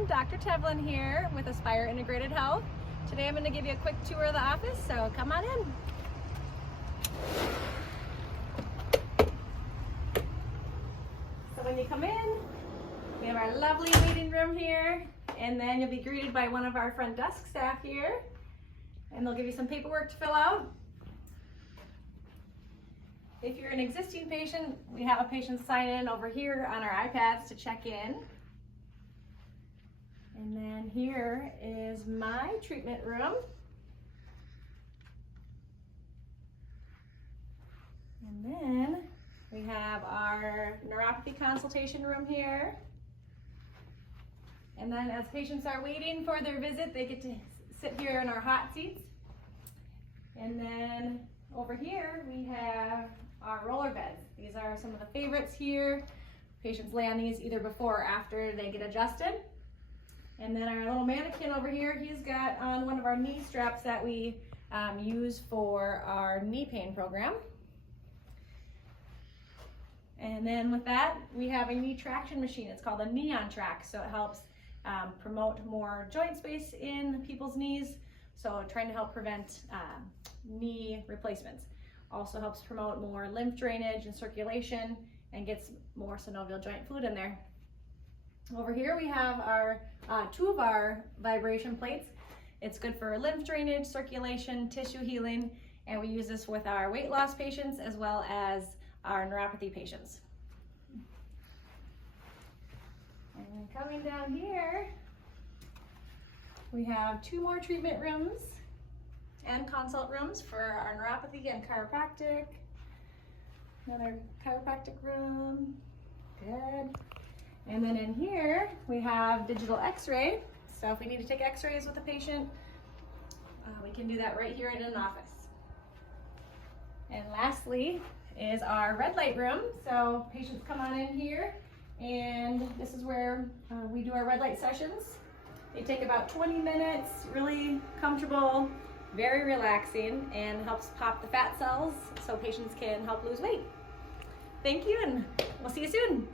everyone, Dr. Tevlin here with Aspire Integrated Health. Today I'm going to give you a quick tour of the office, so come on in. So when you come in, we have our lovely waiting room here, and then you'll be greeted by one of our front desk staff here, and they'll give you some paperwork to fill out. If you're an existing patient, we have a patient sign in over here on our iPads to check in. And then here is my treatment room. And then we have our neuropathy consultation room here. And then as patients are waiting for their visit, they get to sit here in our hot seats. And then over here we have our roller beds. These are some of the favorites here. Patients lay on these either before or after they get adjusted. And then our little mannequin over here, he's got on one of our knee straps that we use for our knee pain program. And then with that, we have a knee traction machine. It's called a knee on track, so it helps promote more joint space in people's knees, so trying to help prevent knee replacements. Also helps promote more lymph drainage and circulation and gets more synovial joint fluid in there. Over here we have our two of our vibration plates. It's good for lymph drainage, circulation, tissue healing, and we use this with our weight loss patients as well as our neuropathy patients. And then coming down here, we have two more treatment rooms and consult rooms for our neuropathy and chiropractic. Another chiropractic room, good. And then in here, we have digital x-ray. So if we need to take x-rays with a patient, we can do that right here in an office. And lastly is our red light room. So patients come on in here, and this is where we do our red light sessions. They take about 20 minutes, really comfortable, very relaxing, and helps pop the fat cells so patients can help lose weight. Thank you, and we'll see you soon.